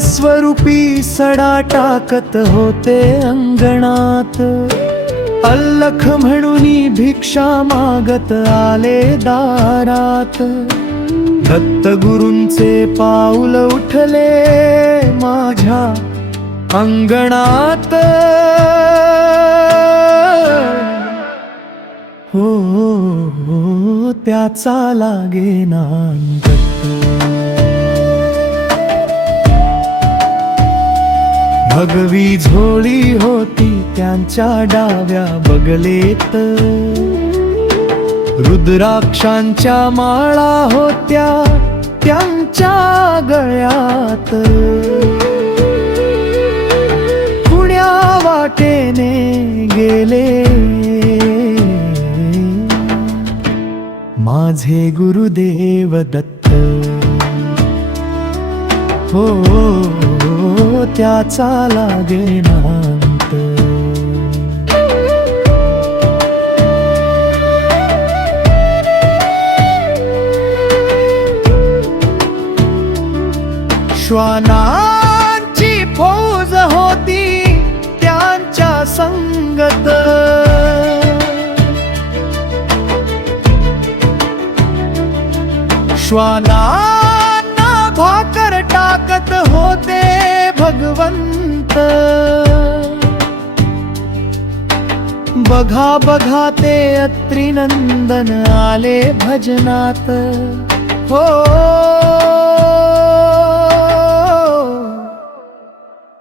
स्वरूपी सडा टाकत होते अंगणात. अल्लख म्हणून भिक्षा मागत आले दारात. दत्तगुरूंचे पाऊल उठले माझ्या अंगणात. हो हो, हो त्याचा लागे भगवी झोळी होती त्यांच्या डाव्या बगलेत. रुद्राक्षांच्या माळा होत्या त्यांच्या गळ्यात. पुण्या वाटेने गेले. माझे गुरुदेव दत्त. हो, हो, हो. त्याचा लागे नांत श्वानांची फौज होती त्यांच्या संगत. श्वाना भाकर टाकत होते. भगवंत. बघा बघा ते अत्रिनंदन आले भजनात. हो.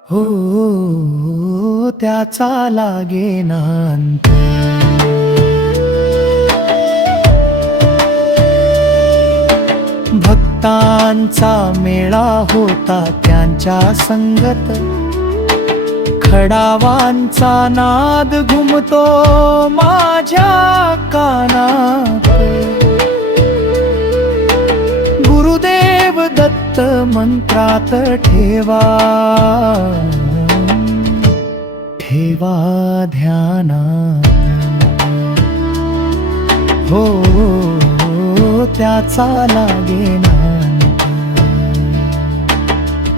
हो त्याचा लागे नांत. भक्तांचा मेळा होता त्यांच्या संगत. खडावांचा नाद घुमतो माझ्या कानात. गुरुदेव दत्त मंत्रात ठेवा. ठेवा ध्यानात. हो, हो, हो त्याचा लागेना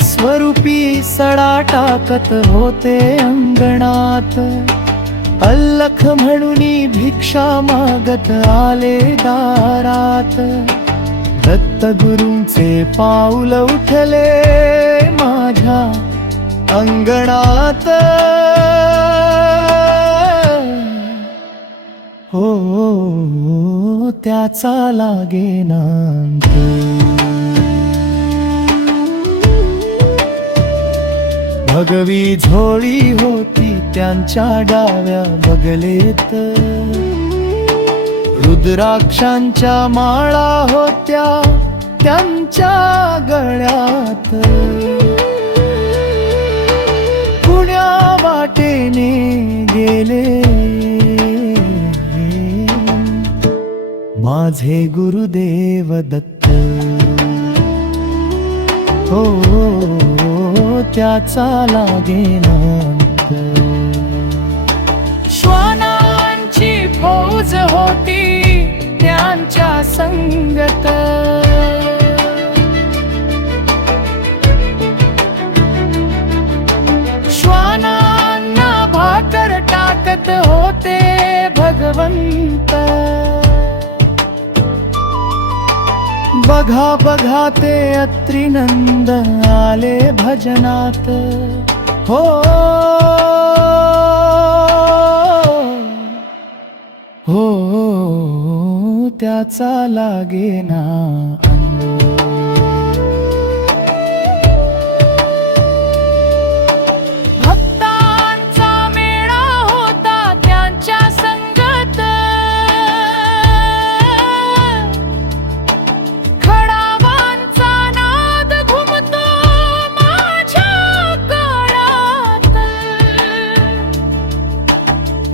स्वरूपी सडा टाकत होते अंगणात. अल्लख म्हणून भिक्षा मागत आले दारात. दत्तगुरूंचे पाऊल उठले माझ्या अंगणात. हो, हो, हो त्याचा लागे नांत. भगवी झोळी होती त्यांच्या डाव्या बगलेत. रुद्राक्षांच्या माळा होत्या त्यांच्या गळ्यात. पुण्या वाटेने गेले. माझे गुरुदेव दत्त. हो, हो, हो. त्याचा लागे श्वानांची फौज होती त्यांच्या संगत. बघा बघा ते अत्रिनंद आले भजनात. हो. हो त्याचा लागेना.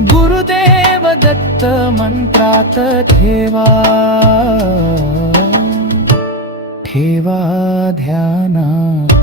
गुरुदेव दत्त मंत्रात ठेवा. ठेवा ध्यानात.